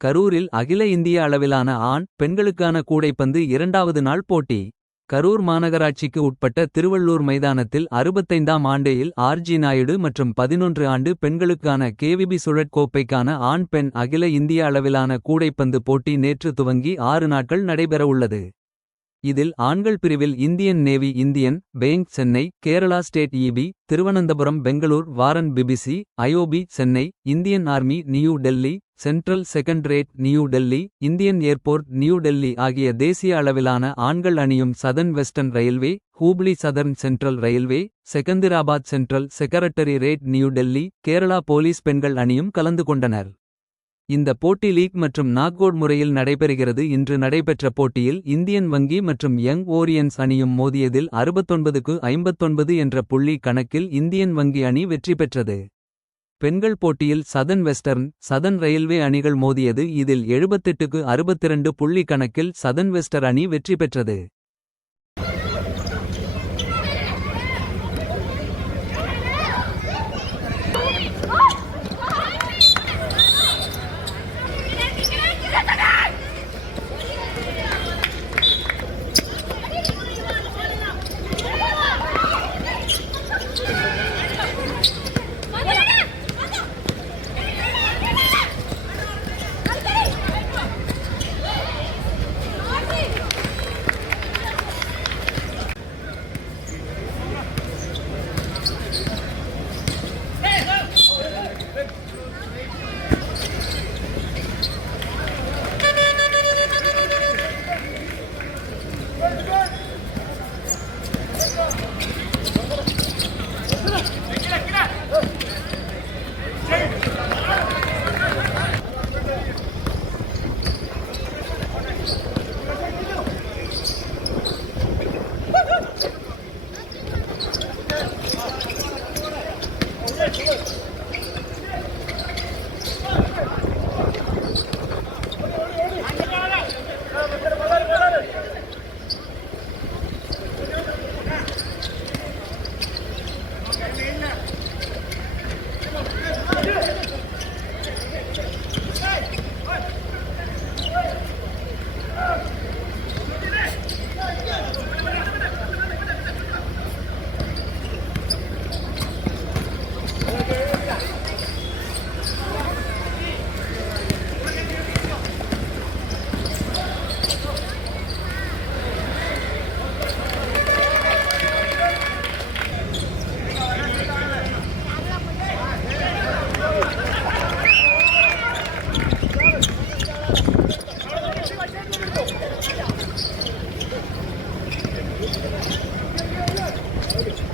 கரூரில் அகில இந்திய அளவிலான ஆண் பெண்களுக்கான கூடைப்பந்து இரண்டாவது நாள் போட்டி. கரூர் மாநகராட்சிக்கு உட்பட்ட திருவள்ளூர் மைதானத்தில் 65ஆம் ஆண்டேயில் ஆர்ஜி நாயுடு மற்றும் 11 ஆண்டு பெண்களுக்கான கேவிபி சுழற்கோப்பைக்கான ஆண் பெண் அகில இந்திய அளவிலான கூடைப்பந்து போட்டி நேற்று துவங்கி 6 நாட்கள் நடைபெறவுள்ளது. இதில் ஆண்கள் பிரிவில் Indian navy Indian bank Chennai, Kerala state EB, Thiruvananthapuram Bengaluru வாரன் BBC, IOB Chennai, Indian army New Delhi, central secretariat New Delhi, Indian airport New Delhi ஆகிய தேசிய அளவிலான ஆண்கள் அணியும் southern western railway, Hubli southern central railway, Secunderabad central secretariat New Delhi, Kerala police பெண்கள் அணியும் கலந்து கொண்டனர். இந்த போட்டி லீக் மற்றும் நாக்அவுட் முறையில் நடைபெறுகிறது. இன்று நடைபெற்ற போட்டியில் இந்தியன் வங்கி மற்றும் யங் ஓரியன்ஸ் அணியும் மோதியதில் 69க்கு 59 என்ற புள்ளி கணக்கில் இந்தியன் வங்கி அணி வெற்றி பெற்றது. பெண்கள் போட்டியில் சதர்ன் வெஸ்டர்ன், சதர்ன் ரயில்வே அணிகள் மோதியது. இதில் 78க்கு 62 புள்ளி கணக்கில் சதர்ன் வெஸ்டர் அணி வெற்றி பெற்றது. Okay.